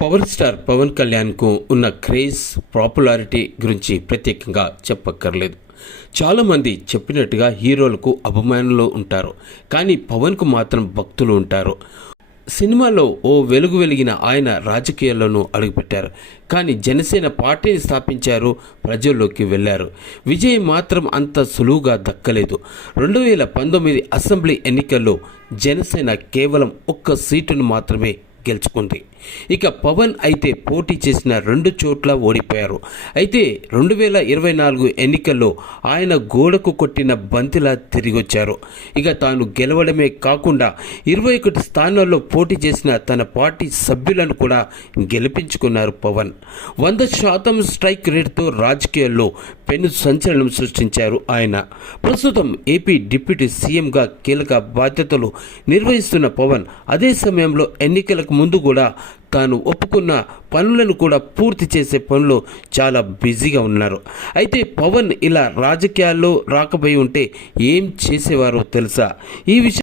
Power star Pawan కళ్యాణ్కు ఉన్న craze popularity గురించి ప్రత్యేకంగా చెప్పక్కర్లేదు. చాలామంది చెప్పినట్టుగా హీరోలకు అభిమానులు ఉంటారు, కానీ పవన్కు మాత్రం భక్తులు ఉంటారు. సినిమాలో ఓ వెలుగు వెలిగిన ఆయన రాజకీయాల్లోనూ అడుగుపెట్టారు, కానీ జనసేన పార్టీని స్థాపించారు, ప్రజల్లోకి వెళ్ళారు. విజయం మాత్రం అంత సులువుగా దక్కలేదు. 2019 అసెంబ్లీ ఎన్నికల్లో జనసేన కేవలం ఒక్క సీటును మాత్రమే గెలుచుకుంది. ఇక పవన్ అయితే పోటీ చేసిన 2 చోట్ల ఓడిపోయారు. అయితే 2024 ఎన్నికల్లో ఆయన గోడకు కొట్టిన బంతిలా తిరిగొచ్చారు. ఇక తాను గెలవడమే కాకుండా 21 స్థానాల్లో పోటీ చేసిన తన పార్టీ సభ్యులను కూడా గెలిపించుకున్నారు పవన్. 100% స్ట్రైక్ రేటుతో రాజకీయాల్లో పెను సంచలనం సృష్టించారు ఆయన. ప్రస్తుతం ఏపీ డిప్యూటీ సీఎంగా కీలక బాధ్యతలు నిర్వహిస్తున్న పవన్ అదే సమయంలో ఎన్నికలకు ముందు కూడా తాను ఒప్పుకున్న పనులను కూడా పూర్తి చేసే పనిలో చాలా బిజీగా ఉన్నారు. అయితే పవన్ ఇలా రాజకీయాల్లో రాకపోయి ఉంటే ఏం చేసేవారో తెలుసా? ఈ విషయం